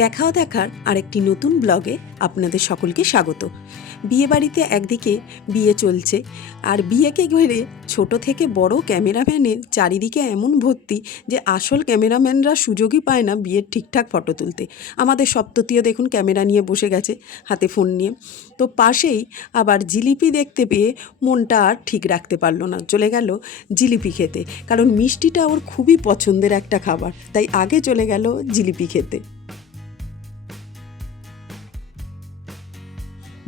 দেখাও দেখার আরেকটি নতুন ব্লগে আপনাদের সকলকে স্বাগত। বিয়েবাড়িতে একদিকে বিয়ে চলছে, আর বিয়েকে ঘিরে ছোট থেকে বড় ক্যামেরাম্যানের চারিদিকে এমন ভর্তি যে আসল ক্যামেরাম্যানরা সুযোগই পায় না বিয়ের ঠিকঠাক ফটো তুলতে। আমাদের সপ্ততীয় দেখুন ক্যামেরা নিয়ে বসে গেছে, হাতে ফোন নিয়ে। তো পাশেই আবার জিলিপি দেখতে পেয়ে মনটা আর ঠিক রাখতে পারলো না, চলে গেল জিলিপি খেতে। কারণ মিষ্টিটা ওর খুবই পছন্দের একটা খাবার, তাই আগে চলে গেল জিলিপি খেতে।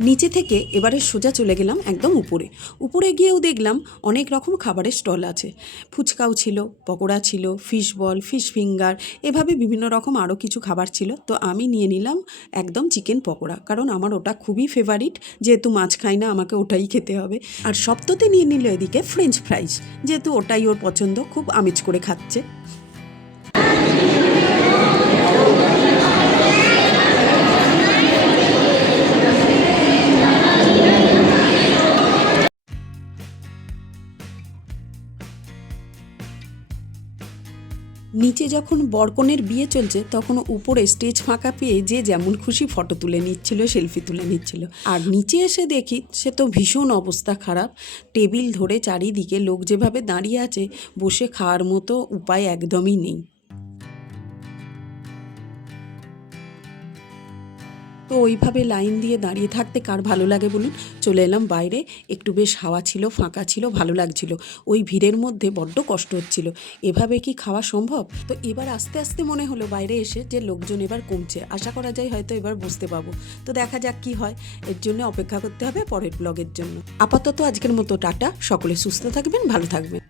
নিচে থেকে এবারে সোজা চলে গেলাম একদম উপরে। উপরে গিয়েও দেখলাম অনেক রকম খাবারের স্টল আছে। ফুচকাও ছিল, পকোড়া ছিল, ফিশ বল, ফিশ ফিঙ্গার, এভাবে বিভিন্ন রকম আরও কিছু খাবার ছিল। তো আমি নিয়ে নিলাম একদম চিকেন পকোড়া, কারণ আমার ওটা খুবই ফেভারিট। যেহেতু মাছ খাই না, আমাকে ওটাই খেতে হবে। আর সপ্ততে নিয়ে নিল এদিকে ফ্রেঞ্চ ফ্রাইজ, যেহেতু ওটাই ওর পছন্দ, খুব আমেজ করে খাচ্ছে। নিচে যখন বরকনের বিয়ে চলছে, তখন উপরে স্টেজ ফাঁকা পেয়ে যে যেমন খুশি ফটো তুলে নিচ্ছিল, সেলফি তুলে নিচ্ছিল। আর নিচে এসে দেখি সে তো ভীষণ অবস্থা খারাপ। টেবিল ধরে চারিদিকে লোক যেভাবে দাঁড়িয়ে আছে, বসে খাওয়ার মতো উপায় একদমই নেই। তো ওইভাবে লাইন দিয়ে দাঁড়িয়ে থাকতে কার ভালো লাগে বলুন। চলে এলাম বাইরে, একটু বেশ হাওয়া ছিল, ফাঁকা ছিল, ভালো লাগছিল। ওই ভিড়ের মধ্যে বড্ড কষ্ট হচ্ছিল। এভাবে কি খাওয়া সম্ভব? তো এবার আস্তে আস্তে মনে হলো বাইরে এসে যে লোকজন এবার কমছে, আশা করা যায় হয়তো এবার বুঝতে পাবো। তো দেখা যাক কি হয়, এর জন্য অপেক্ষা করতে হবে পরের ব্লগের জন্য। আপাতত আজকের মতো টাটা, সকলে সুস্থ থাকবেন, ভালো থাকবেন।